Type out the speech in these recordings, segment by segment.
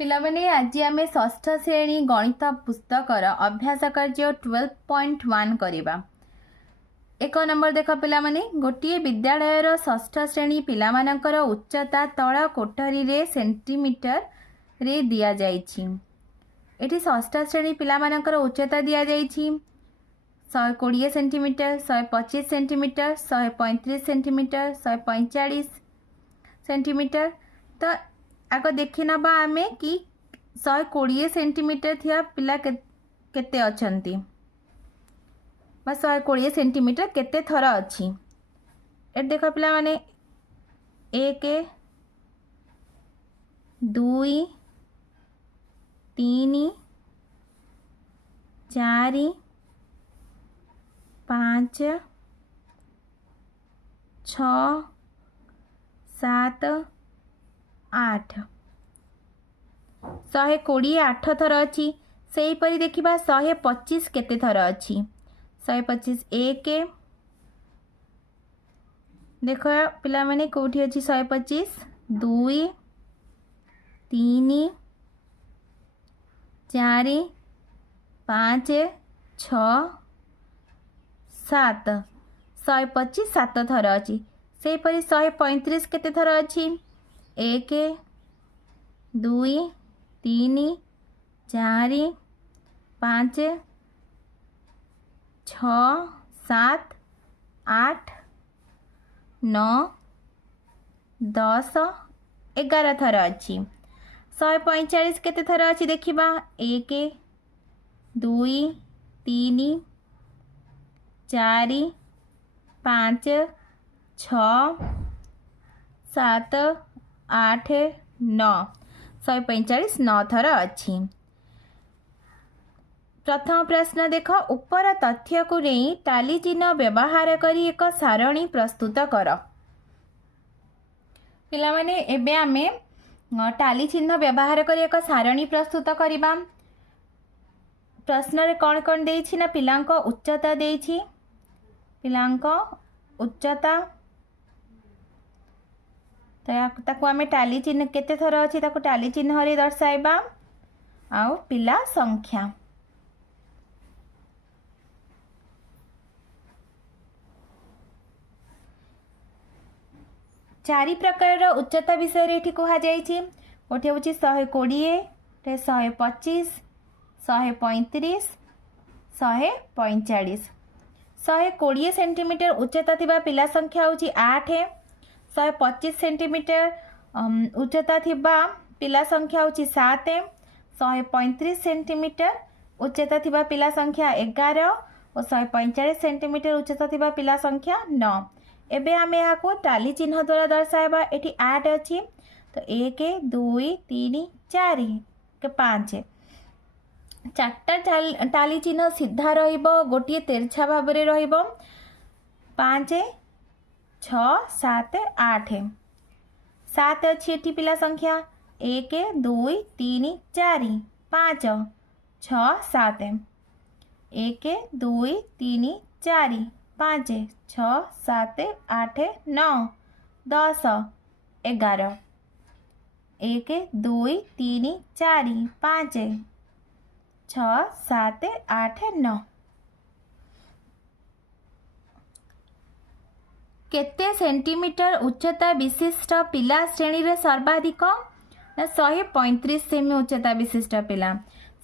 पिलामाने आज आम षष्ठ श्रेणी गणित पुस्तकर अभ्यास कार्य 12.1 करवा। एक नंबर देख पिलामाने गोटे विद्यालयर षष्ठ श्रेणी पिलामानकर उच्चता तल कोठरी रे सेंटीमीटर रे दिया जाइछि। एठी षष्ठ श्रेणी पिलामानकर उच्चता दिया जाइछि 120 सेंटीमीटर, 125 सेंटीमीटर, 135 सेंटीमीटर, 145 सेंटीमीटर। तो आग देखि नबा आमे कि 120 सेंटीमीटर थिया पिला केते अछंती बा 120 सेंटीमीटर केते थर अछि। ए देख पिला माने 1 2 3 4 5 6 7 8 120 8 थर अच्छी। से ही परी देखिबा 125 केते थर अच्छी। 125 1 देख पिला माने कोठी अच्छी 125 2 3 4 5 6 7 125 7 थर अच्छी। से ही परी 135 केते थर अच्छी 1 2 3 4 5 6 7 8 9 10 11 थर अच्छी। 145 केते थर अच्छी देखिबा 1 2 3 4 5 6 7 8 9 145 9 थर अच्छी। प्रथम प्रश्न देख उपर तथ्य को नहीं टाली चिन्ह व्यवहार करी एक सारणी प्रस्तुत कर। पिला माने एबे आमे टाली चिन्ह व्यवहार करी एक सारणी प्रस्तुत करिबा। प्रश्न रे कौन कौन देछि ना पिलांक उच्चता देछि, पिलांक उच्चता ताकू आमे टाली चिन्ह केते थर अछि ताकू टाली चिन्ह रे दर्शाइबा। आउ पिला संख्या चारि प्रकार उच्चता विषय एठी कहा जाइछि। गोटे होछि 120 125 135 145। 120 सेंटीमीटर उच्चता थिबा पिला संख्या होछि 8। 125 सेंटीमीटर उच्चता थिबा पिला संख्या होछि 7। 135 सेंटीमीटर उच्चता थिबा पिला संख्या 11 और 145 सेंटीमीटर उच्चता थिबा पिला संख्या 9। एबे आमे याको टाली चिन्ह द्वारा दर्शाइबा। एठी 8 अछि तो 1 2 3 4 के 5 चारटा टाली चिन्ह सीधा रहिबो, गोटे तेरछा भाव रे रहिबो। 5 6 7 8 7 अच्छी एठी पिला संख्या 1 2 3 4 5 6 7 1 2 3 4 5 6 7 8 9 10 11 1 2 3 4 5 6 7 8 9। केते सेंटीमीटर उच्चता विशिष्ट पिला श्रेणी रे सर्वाधिक ना 135 सेमी उच्चता विशिष्ट पिला।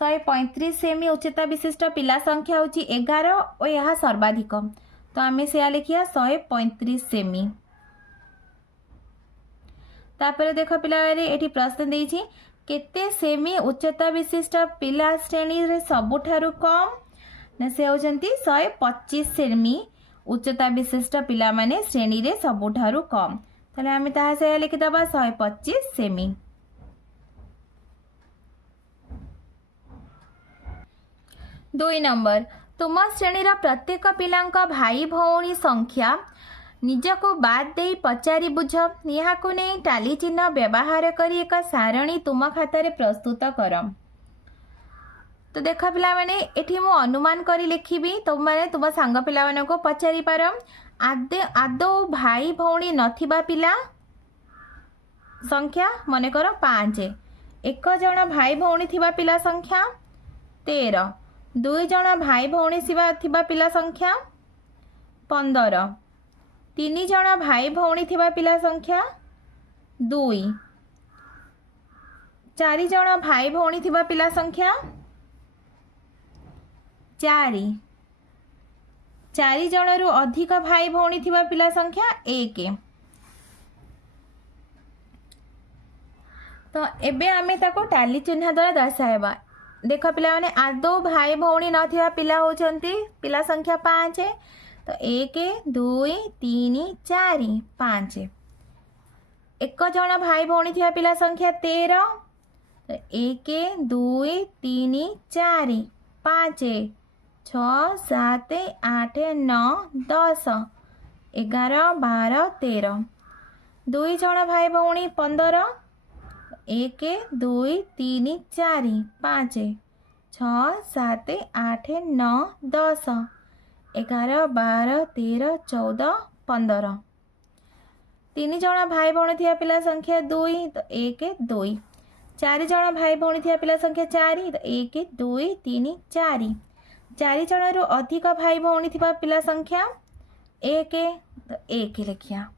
135 सेमी उच्चता विशिष्ट पिला संख्या होची 11 और यह सर्वाधिक। तो आमे से लिखिया 135 सेमी। तापर देखो पिला रे एठी प्रश्न देछि केते सेमी उच्चता विशिष्ट पिला श्रेणी रे सबुठारु कम ना से होचंती 125 सेमी उच्चता विशिष्ट पिला माने श्रेणी रे सबुठारु कम। ताले आमे ताहा से लिखि दबा 125 सेमी। 2 नंबर तुम श्रेणी रा प्रत्येक पिलांक भाई भौणी संख्या निजको बाद दे पचारि बुझ। यहाँ को नहीं टाली चिन्ह व्यवहार करी एक सारणी तुम खातारे प्रस्तुत कर। तो देख पिला माने एठी मु अनुमान करी लिखिबी। तुम माने तुम सांग पिला माने को पचारि पार आदो भाई भौणी नथिबा पिला संख्या मन कर 5। एक जन भाई भौणी थिबा पिला संख्या 13, 2 जन भाई भौणी थिबा पिला संख्या 15, 3 जन भाई भौणी थिबा पिला संख्या 2, 4 जन भाई भौणी थिबा पिला संख्या 4, 4 जन रु अधिक भाई भौणी थिबा पिला संख्या 1। तो एबे आमे ताको टाली चिन्ह द्वारा दर्शाइबा। देख पिला माने आदौ भाई भौणी नथिबा पिला होचंती पिला संख्या 5। तो 1 2 3 4 5। एक जन भाई भौणी थिबा पिला संख्या 13। तो 1 2 3 4 5 6 7 8 9 10 11 12 13। 2 जन भाई भौणी 15। 1 2 3 4 5 6 7 8 9 10 11 12 13 14 15। 3 जन भाई भौणी थिबा पिला संख्या 2। तो 1 2। 4 जन भाई भौणी थिबा पिला संख्या 4। तो 1 2 3 4। 4 जन रु अधिक भाई भौणी थिबा पिला संख्या 1। तो 1 लिखिया।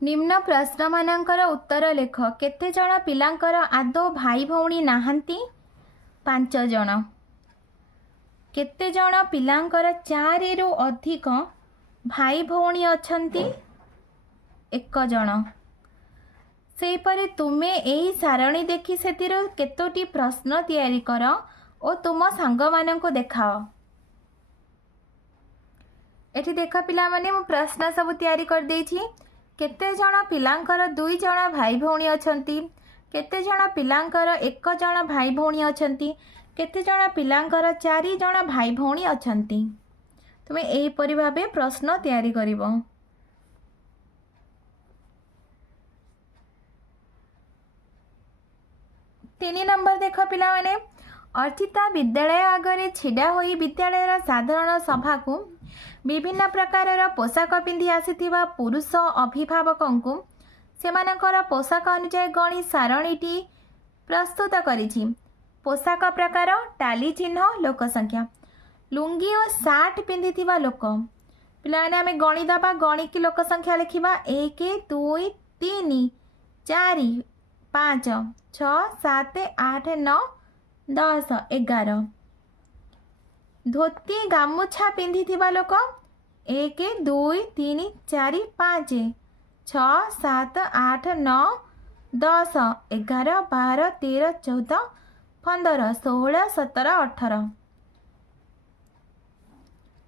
निम्न प्रश्न मानकर उत्तर लेख। केते जन पिलांकर आदौ भाई भौणी नाहंती? 5 जन। केते जन पिलांकर 4 रु अधिक भाई भौणी अछंती? 1 जन। सेपरि तुमे एही सारणी देखि सेतिरो केतोटी प्रश्न तैयारी कर और तुम सांग माननको देखाओ। एठी देख पिला माने मु प्रश्न सब तैयारी कर देछि। केते जन पिलांकर 2 जन भाई भौणी अछंती? केते जन पिलांकर 1 जन भाई भौणी अछंती? केते जन पिलांकर 4 जन भाई भौणी अछंती? तुमे एही परि भाबे प्रश्न तैयारी करिवो। 3 नंबर देख पिला माने। अर्चिता विद्यालय आगरे छिड़ा होई विद्यालय साधारण सभा को विभिन्न प्रकार पोशाक पिंधि आसीथिबा पुरुष अभिभावकंकु सेमानकर पोशाक अनुसार गणी सारणीटी प्रस्तुत करिछि। पोशाक प्रकार टाली चिन्ह लोक संख्या। लुंगी और सार्ट पिंधिथिबा लोक पिला माने आमे गणी दबा। गणी की लोक संख्या लिखिबा 1 2 3 4 5 6 7 8 9 10 11। धोती गामुछा पिंधिथिबा लोक 1 2 3 4 5 6 7 8 9 10 11 12 13 14 15 16 17 18।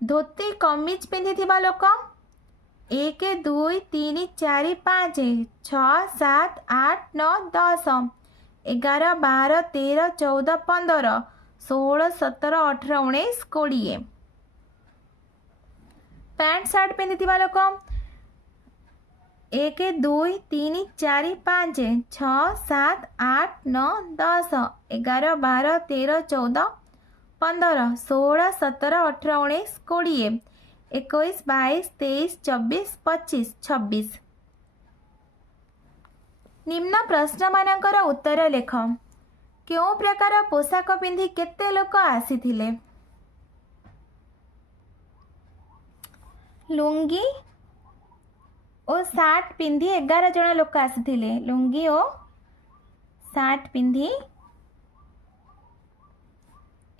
धोती कमीज पिंधिथिबा लोक 1 2 3 4 5 6 7 8 9 10 11 12 13 14 15 16 17 18 19 20। पैंट सार्ट पिंधिथिबा लोक 1 2 3 4 5 6 7 8 9 10 11 12 13 14 15 16 17 18 19 20 21 22 23 24 25 26। निम्न प्रश्न मानकर उत्तर लेख। क्यों प्रकार पोशाक पिंधि केते लोक आसीथिले? लुंगी और सार्ट पिंधि 11 जन लोक आसीथिले। लुंगी और सार्ट पिंधि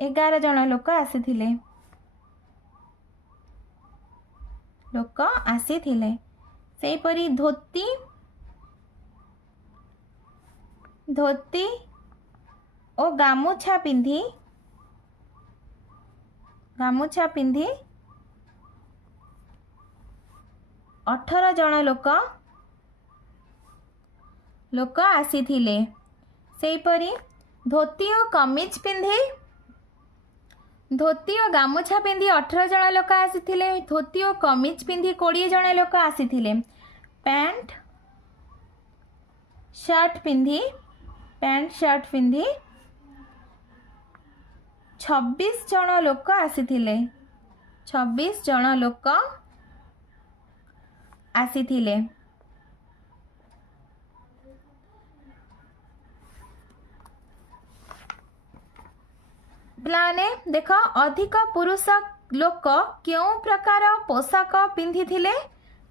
11 जन लोक आसीथिले। सेहीपरि धोती और गामुछा पिंधि 18 जन लोक आसीथिले। सेहीपरि धोती और कमीज पिंधि धोती और गामुछा पिंधि 18 जन लोक आसीथिले। धोती और कमीज पिंधि 20 जन लोक आसीथिले। पैंट शर्ट पिंधि 26 जन लोक आसीथिले। 26 जन लोक आसीथिले। पिलाने देख अधिक पुरुष लोक क्यों प्रकार पोशाक पिंधिथिले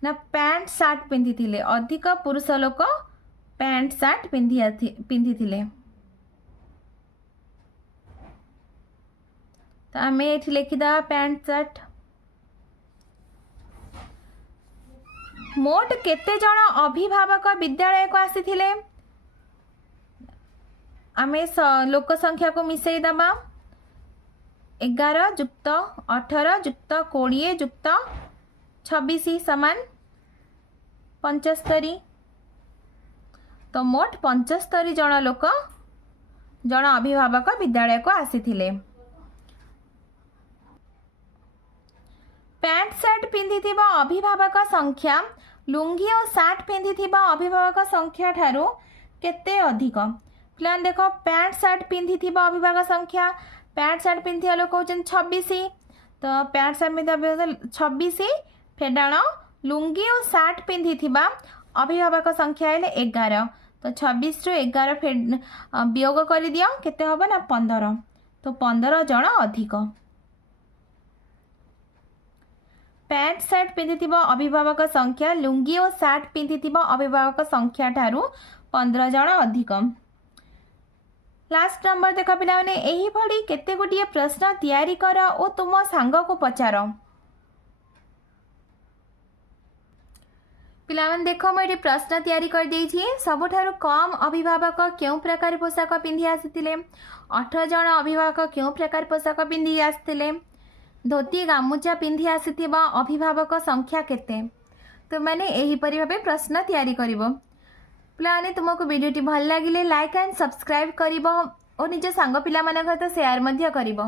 ना पैंट सार्ट पिंधिथिले अधिक पुरुष लोक पैंट सार्ट पिंधिथिले तो आम ये लिखिदा पैंट सार्ट मोट केते जण अभिभावक विद्यालय को आसीथिले आमे लोक संख्या को मिसई दबा 11 जुक्त 18 जुक्त 20 जुक्त 26 समान 75 तो मोट 75 जण लोक जण अभिभावक विद्यालय को आसीथिले पैंट सार्ट पिंधिथिबा अभिभावक संख्या लुंगी और सार्ट पिंधिथिबा अभिभावक संख्या ठारू केते अधिक प्लान देख पैंट सार्ट पिंधिथिबा अभिभावक संख्या पैंट सार्ट पिंधिया लोक होचन 26 तो पैंट सार्ट पिंधिया 26 फेडाण लुंगी और सार्ट पिंधिथिबा अभिभावक संख्या है 11 तो 26 रु 11 वियोग कर दियो केते हबो ना 15 तो 15 जण अधिक पैंट सार्ट पिंधिथिबा अभिभावक संख्या लुंगी और सार्ट पिंधिथिबा अभिभावक संख्या ठारू 15 जण अधिक लास्ट नंबर देख पिला माने एही भड़ी केते गुटिए प्रश्न तैयारी कर और तुम सांग को पचार पिला माने देखो मैं प्रश्न तैयारी कर देछि सबठारु कम अभिभावक क्यों प्रकार पोशाक पिंधि आसिथिले 18 जण अभिभावक क्यों प्रकार पोशाक पिंधि आसिथिले धोती गामुचा पिंधि आसिथिबा अभिभावक संख्या केते तो माने एही परि भाबे प्रश्न तैयारी करिवो पिलाने तुमको वीडियोटी भल लागिले लाइक एंड सब्सक्राइब करिवो और निज सांग पिला मानक सहित शेयर मध्य करिवो।